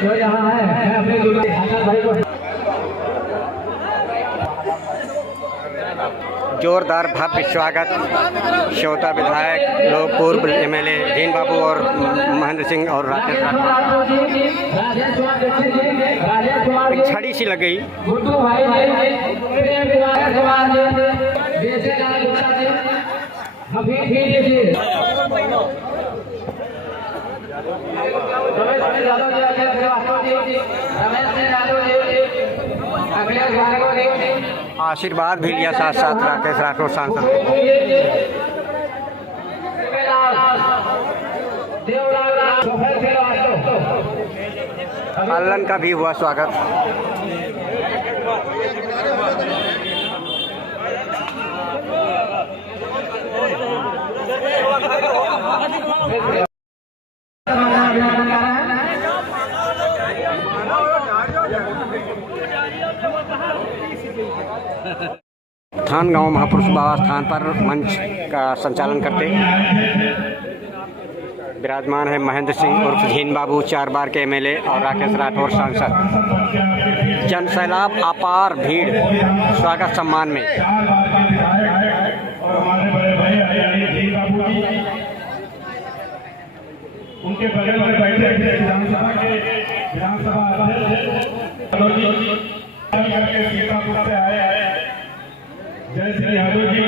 जो यहाँ है मैं अपने भाई को जोरदार भव्य स्वागत श्रोता विधायक लोग, पूर्व एमएलए जीन बाबू और महेंद्र सिंह और राकेश राठौर। एक छड़ी सी लग गई। आशीर्वाद भी लिया साथ साथ राकेश राठौर सांसद। अल्लन का भी हुआ स्वागत। थान गांव महापुरुष बाबा स्थान पर मंच का संचालन करते विराजमान है महेंद्र सिंह उर्फ जीन बाबू, 4 बार के एमएलए, और राकेश राठौर सांसद। जन सैलाब, अपार भीड़ स्वागत सम्मान में। उनके बगल में बैठे विधानसभा सीतापुर से आए जय श्री यादव जी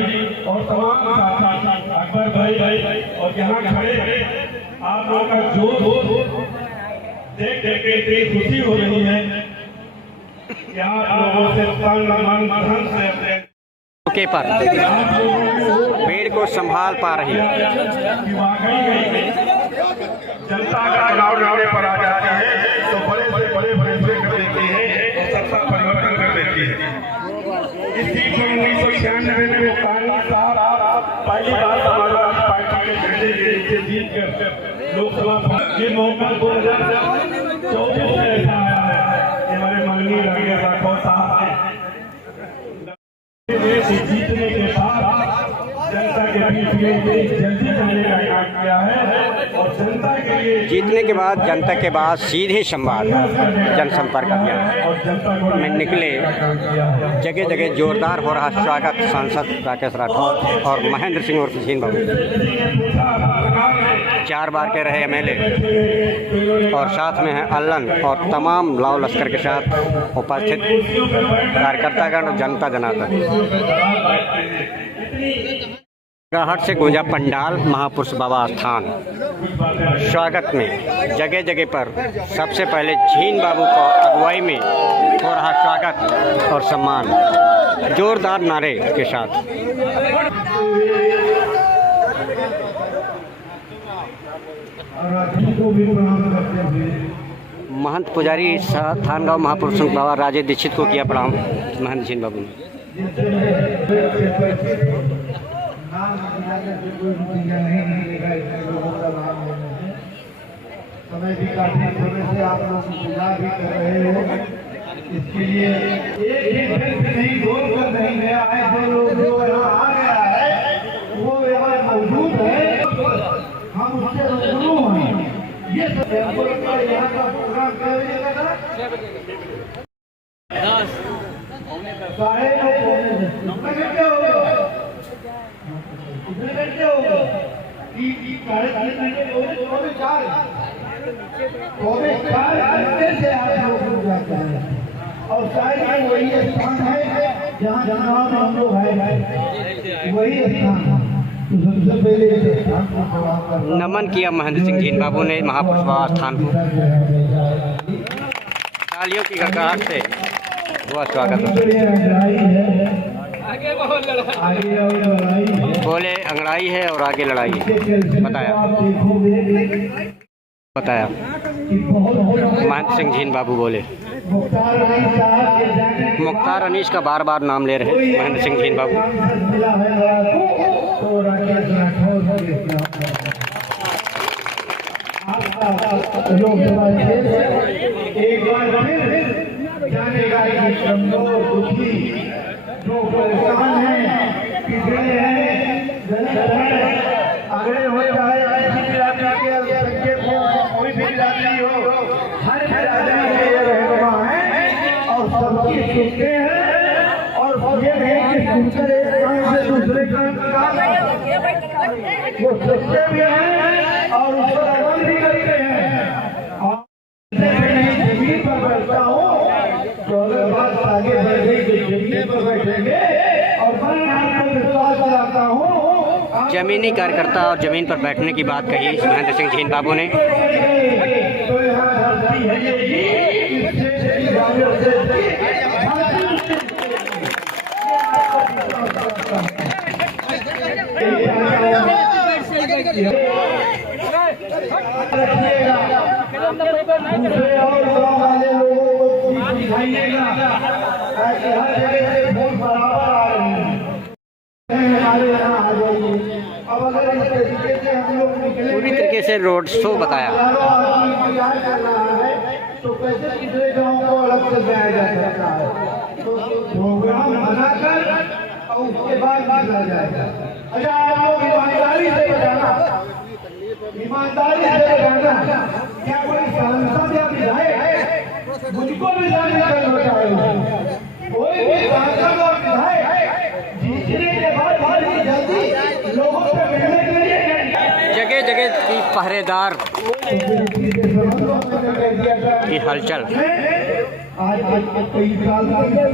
और तमाम साथी अकबर भाई और यहाँ खड़े आप लोगों का जोश देख के इतनी खुशी हो रही है कि आप लोगों से मौके पर भीड़ को संभाल पा रही। जनता का चुनाव लड़ने पर आ जाती है तो बड़े से बड़े फैसले कर देती है और सत्ता परिवर्तन कर देती है। इस सीट में 1996 में वो कानून साहब पहली बार समाजवादी पार्टी के झंडे के नीचे जीत कर लोकसभा ये मौका 2024 में ऐसा आया है कि हमारे माननीय राकेश राठौर साहब जीतने के बाद जनता के बीच में जल्दी जाने का काम किया है और जनता के लिए जीतने के बाद जनता के बाद सीधे संवाद जनसंपर्क अभियान में निकले। जगह जगह जोरदार हो रहा स्वागत सांसद राकेश राठौर और महेंद्र सिंह उर्फ जीन बाबू, 4 बार के रहे एमएलए, और साथ में है अल्लन और तमाम लाव लश्कर के साथ उपस्थित कार्यकर्तागण और जनता जनार्दन। राहट से गूंजा पंडाल महापुरुष बाबा स्थान। स्वागत में जगह जगह पर सबसे पहले जीन बाबू को अगुवाई में हो रहा स्वागत और सम्मान जोरदार नारे के साथ। महंत पुजारी थान गाँव महापुरुष बाबा राजे दीक्षित को किया प्रणाम महंत जीन बाबू ने। समय भी काफी समय से आप लोग इंतजार भी कर रहे हो, इसके लिए एक नहीं रोक कर नहीं गया है। जो लोग जो यहाँ आ गया है वो यहाँ मौजूद है, हम उससे रूबरू हैं। ये सब यहाँ का प्रोग्राम कर से आप लोग जाते हैं और शायद वही स्थान है जहाँ जहाँ हम लोग है, वही स्थान तो सबसे पहले नमन किया महेंद्र सिंह जीन बाबू ने महापुरुष बाबा स्थान को। तालियों की गड़गड़ाहट से हुआ स्वागत। बोले अंगड़ाई है और आगे लड़ाई है, बताया महेंद्र सिंह जीन बाबू बोले। मुख्तार अनीस का बार बार नाम ले रहे महेंद्र सिंह जीन बाबू। एक बार जानेगा कि कमजोर दुखी जो परेशान है, पिछड़े हैं, अगले हो चाहे कोई भी बिरादरी हो, हर बिरादरी में ये रहनुमा है और सबकी सुनते हैं और ये नहीं कि सुनकर एक कान से दूसरे काम वो सोचते भी हैं और उस पर अमल भी करते हैं। और जमीन पर बैठता हूँ तो अगर बात आगे बढ़ गई तो जमीन पर बैठेंगे और मैं विश्वास कराता हूँ। जमीनी कार्यकर्ता और जमीन पर बैठने की बात कही महेंद्र सिंह झीन बाबू ने। तो यहाँ धरती है दूसरे और गाँव वाले लोगों को दिखाइएगा ताकि हर जगह से फूल बराबर आ रहे हैं हमारे यहाँ आ जाइए। अब अगर इस तरीके से हम लोग निकले पूरी तरीके से रोड शो बताया। तैयार कर रहा है तो कैसे दूसरे गाँव को अलग से जाया जा सकता है। तो प्रोग्राम बनाकर और उसके बाद निकला जाएगा। अच्छा आप लोग ईमानदारी से बजाना, ईमानदारी से बजाना। क्या कोई सांसद या विधायक मुझको भी जाने करना चाहिए। कोई भी सांसद और विधायक जीतने के बाद बहुत जल्दी लोगों से मिलने के लिए जगह जगह की पहरेदार की हलचल। आज कई साल और किया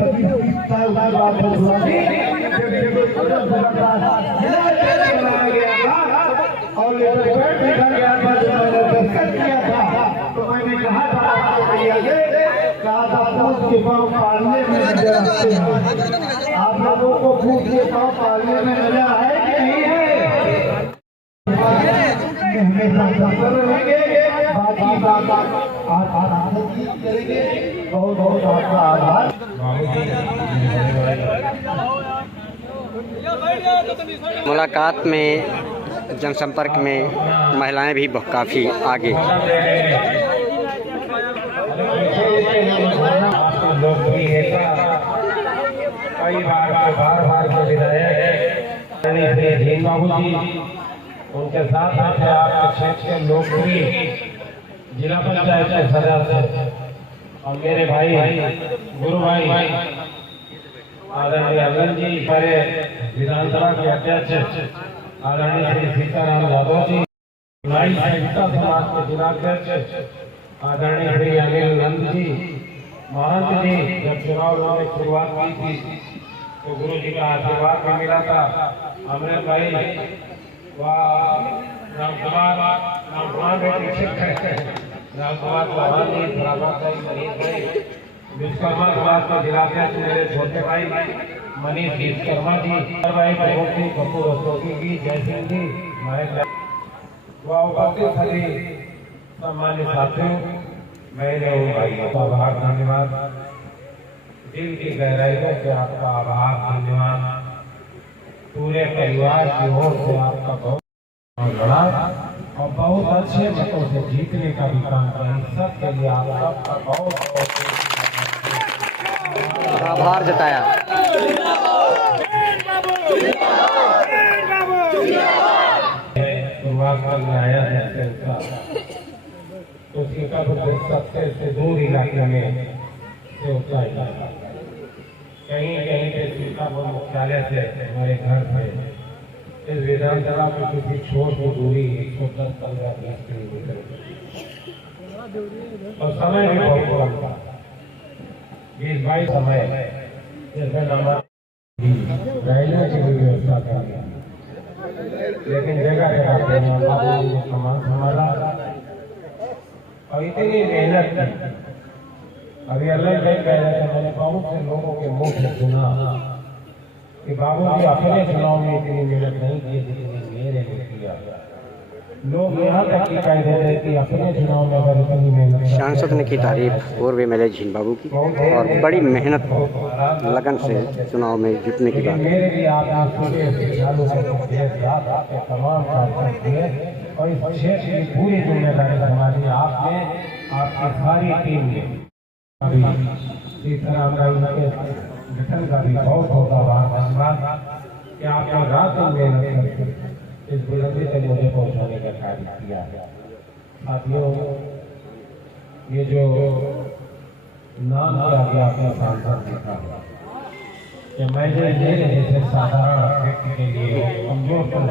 था तो मैंने कहा के पाँव पालने में नजर आते हैं। आप लोगों को फूट के पाँव पालने में नजर आए कि नहीं है? हमेशा सफल रहेंगे। बाकी बात आप करेंगे। बहुत बहुत आपका आभार। मुलाकात में जनसंपर्क में महिलाएं भी काफ़ी आगे। कई बार के विधायक झीन बाबू जी, उनके साथ साथ आपके क्षेत्र के लोकप्रिय जिला पंचायत के सदस्य और मेरे भाई गुरु भाई आदरणीय अगन जी, हमारे विधानसभा के अध्यक्ष आदरणीय श्री सीताराम यादव जी, नाई संहिता समाज के जिलाध्यक्ष आदरणीय श्री अनिल नंद जी, महंत जी। जब चुनाव उन्होंने शुरुआत की थी तो गुरु जी का आशीर्वाद भी मिला था। अमृत भाई रामकुमार विश्वकर्मा समाज के जिलाध्यक्ष मेरे छोटे भाई मनीष विश्वकर्मा जी, भाई प्रमुख जी कपूर अशोकी जी, जय सिंह जी, हमारे उपस्थित सभी सम्मानित साथियों, मेरे भाइयों का आभार धन्यवाद। दिल की गहराइयों से आपका आभार धन्यवाद। पूरे परिवार की ओर से आपका बहुत लड़ा और बहुत अच्छे मतों से जीतने का भी काम किया। सब के लिए आप सबका बहुत आभार जताया। शुरुआत कर आया है उसके सत्य से दूर इलाके में कहीं कहीं पे सीतापुर मुख्यालय से हमारे घर से इस विधानसभा में किसी छोर की दूरी 110-15 किलोमीटर और समय भी बहुत कम था। 20-22 समय जिसमें रहने की भी व्यवस्था कर, लेकिन जगह जगह सामान संभाला और इतनी मेहनत की। अभी अलग कह रहे थे, मैंने बहुत से लोगों के मुंह से सुना कि बाबू जी अपने चुनाव में इतनी मेहनत नहीं की जितनी मेरे ने किया। लोग यहाँ तक की कह रहे थे कि अपने चुनाव में अगर इतनी मेहनत। सांसद ने की तारीफ पूर्व एमएलए झीन बाबू की और बड़ी मेहनत लगन से चुनाव में जीतने की बात। मेरे लिए आप तमाम कार्यक्रम और इस क्षेत्र की पूरी जिम्मेदारी हमारी आपने, आपकी सारी टीम ने सीताराम के गठन का भी बहुत बहुत आभार धन्यवाद कि आपने रात में मेहनत करके इस बुलंदी तक मुझे पहुंचाने का कार्य किया है। साथियों, ये जो नाम किया गया अपने सांसद जी का, कि मैं जो मेरे जैसे साधारण व्यक्ति के लिए कमजोर पर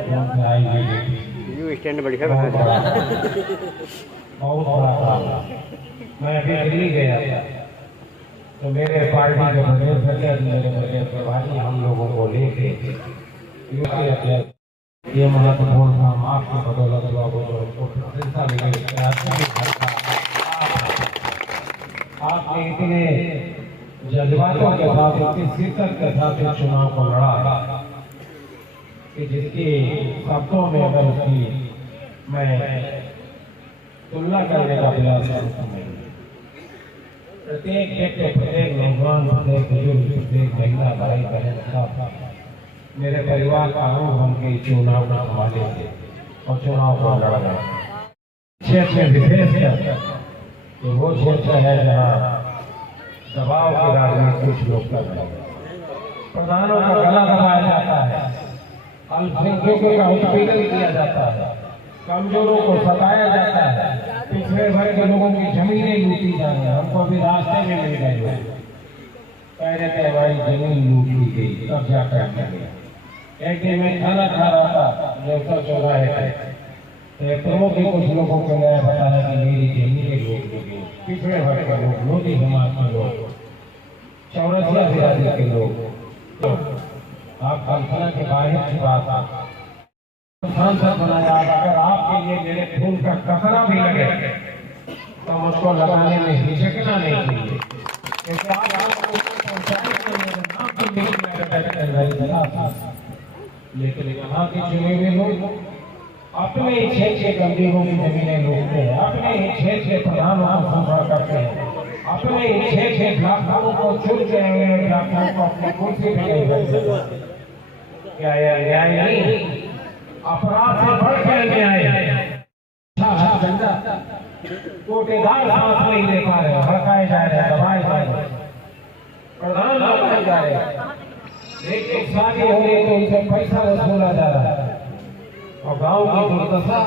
आई हुई यू स्टैंड बढ़िया बना दिया। बहुत बड़ा काम। मैं अभी दिल्ली गया था तो मेरे पार्टी के प्रदेश अध्यक्ष मेरे प्रदेश प्रभारी हम लोगों को लेके ये महत्वपूर्ण काम आपकी बदौलत लोगों को प्रशंसा मिली। आपने इतने जज्बातों के साथ इतनी शिद्दत के साथ इस चुनाव को लड़ा कि जिसकी शब्दों में अगर उसकी मैं तुलना करने का प्रयास करूँ, प्रत्येक व्यक्ति, प्रत्येक नौजवान, प्रत्येक बुजुर्ग, प्रत्येक महिला, भाई बहन सब मेरे परिवार का अंग बन के चुनाव को संभाले थे और चुनाव को लड़ गए। क्षेत्र में विशेषकर तो वो क्षेत्र है जहाँ दबाव की राजनीति कुछ लोग कर रहे हैं। प्रधानों का गला दबाया जाता है, अल्पसंख्यकों का उत्पीड़न किया जाता है, कमजोरों को सताया जाता है, पिछड़े वर्ग के लोगों की जमीनें लूटी जा रही है। हमको भी रास्ते में मिल गए कह रहे थे हमारी जमीन लूट ली गई, कब्जा कर लिया गया। एक दिन मैं खाना खा रहा था देवता चौराहे पे, प्रमुख ही कुछ लोगों को नया बताया कि मेरी जमीनें लूट ली गई। पिछड़े वर्ग के लोग, मोदी समाज के लोग, चौरसिया बिरादरी के लोग, आप कल्पना के बाहर की बात सांसद बनाया। अगर आपके लिए मेरे खून का कतरा भी लगे तो मुझको लगाने में हिचकना नहीं चाहिए, क्योंकि लेकिन यहाँ के चुने हुए लोग अपने ही क्षेत्र के कमजोरों की जमीनें लूटते हैं, अपने ही क्षेत्र के प्रधानों को संभाल करते हैं, अपने ही क्षेत्र के ब्लॉकों को चुन के ब्लॉकों को अपनी कुर्सी पे नहीं बैठते। क्या यह न्याय नहीं? अपराध से बढ़ के न्याय है। कोटेदार सांस नहीं ले पा रहे, भड़काए जा रहे, दबाए जा रहे, प्रधान दबाए जा रहे। एक शादी हो रही तो उनसे पैसा वसूला जा रहा है। और गांव की दुर्दशा,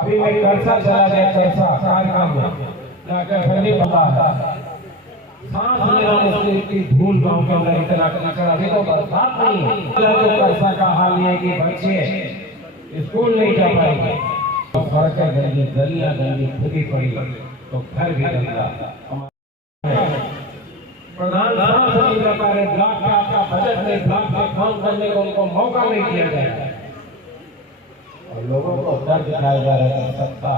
अभी मैं करसा चला गया, करसा कार्यक्रम में जाकर फैली पता है, सांस लेना मुश्किल, इतनी धूल गांव के अंदर, इतना कीचड़। अभी तो बरसात नहीं है तो करसा का हाल ये कि बच्चे स्कूल नहीं जा पाएंगे, सड़कें गंदी, गलियां गंदी, खुदी पड़ी तो घर भी गंदा। प्रधान सांस नहीं ले पा रहे, ब्लॉक का आपका बजट नहीं, ब्लॉक में काम करने को उनको मौका नहीं दिया जाएगा और लोगों को डर दिखाया जा रहा है सत्ता।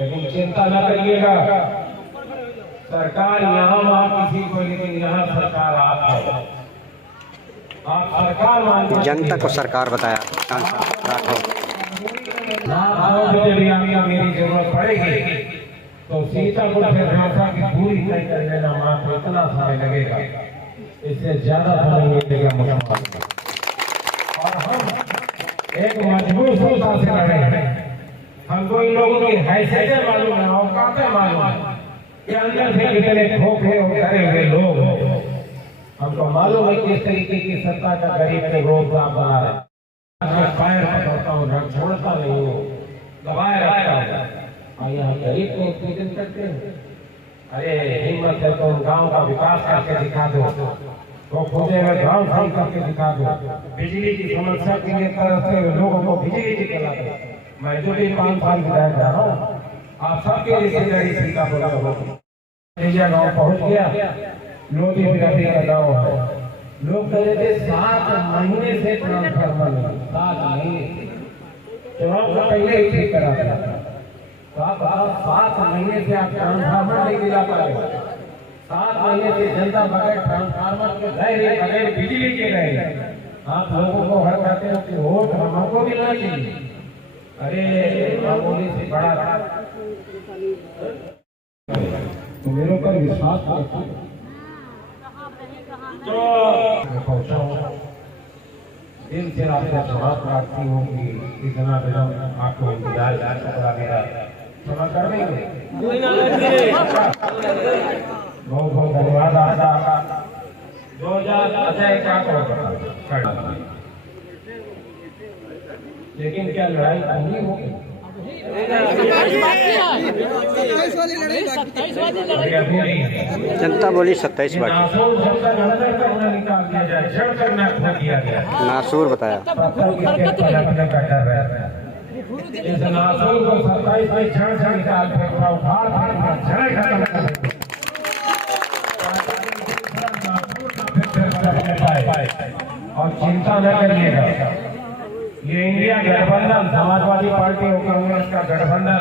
लेकिन चिंता न करिएगा, सरकार यहाँ वहाँ किसी को, लेकिन यहाँ सरकार आप है। आप सरकार मान जनता को सरकार बताया राठौर। जब आपको मेरी जरूरत पड़ेगी तो सीतापुर से ढाका की पूरी तय कर लेना, मात्र इतना समय लगेगा, इससे ज्यादा समय नहीं लगेगा मुझे। और हम एक मजबूत सोचा से लड़े हैं। हमको इन लोगों की हैसियतें मालूम है, औकातें मालूम है कि अंदर से कितने खोखले और डरे हुए लोग हैं। हमको मालूम है किस तरीके की सत्ता का गरीब के रोज आप बना रहे। पैर पकड़ता हूँ, रंग छोड़ता नहीं हूँ, दबाए रखता हूँ। यहाँ गरीब को उत्पीड़न करते हैं। अरे हिम्मत है तो गांव का विकास करके दिखा दो, तो खोजे हुए गांव सही करके दिखा दो। बिजली की समस्या के लिए तरसते हुए लोगों को बिजली दिला दो। मैं जो भी 5 साल विधायक रहा हूँ, आप सबके रिश्तेदारी सीतापुर गाँव पहुँच गया। लोधी बिरादरी का गाँव है। लोग कह रहे थे 7 महीने से ट्रांसफार्मर नहीं, 7 महीने चुनाव का पहले ही ठीक करा था। 7 महीने से आप ट्रांसफार्मर नहीं दिला पा रहे। 7 महीने से जनता बगैर ट्रांसफार्मर के रह रही, बगैर बिजली के रह रही। आप लोगों को हर कहते हो कि वोट हमको मिलना चाहिए। अरे मामूली से बड़ा तो मेरे पर विश्वास दिल से आपसे क्षमा प्रार्थी हूँ कि इतना विलम्ब आपको इंतजार करा मेरा क्षमा कर देंगे। बहुत बहुत धन्यवाद आपका। 2000 अजय क्या करो, लेकिन क्या लड़ाई नहीं होगी? अभी नहीं है। जनता बोली 27 बाकी। नासूर शब्द नजर तक न निकाल दिया जाए, जड़ तक न खो दिया गया। नासूर बताया। पत्थर के खेत पर रखने का डर रहता है। इस नासूर को 27 में जड़ से निकाल फेंकना, उखाड़ फेंकना, जड़ें खत्म कर देना। और चिंता न करिएगा, ये इंडिया गठबंधन, समाजवादी पार्टी और कांग्रेस का गठबंधन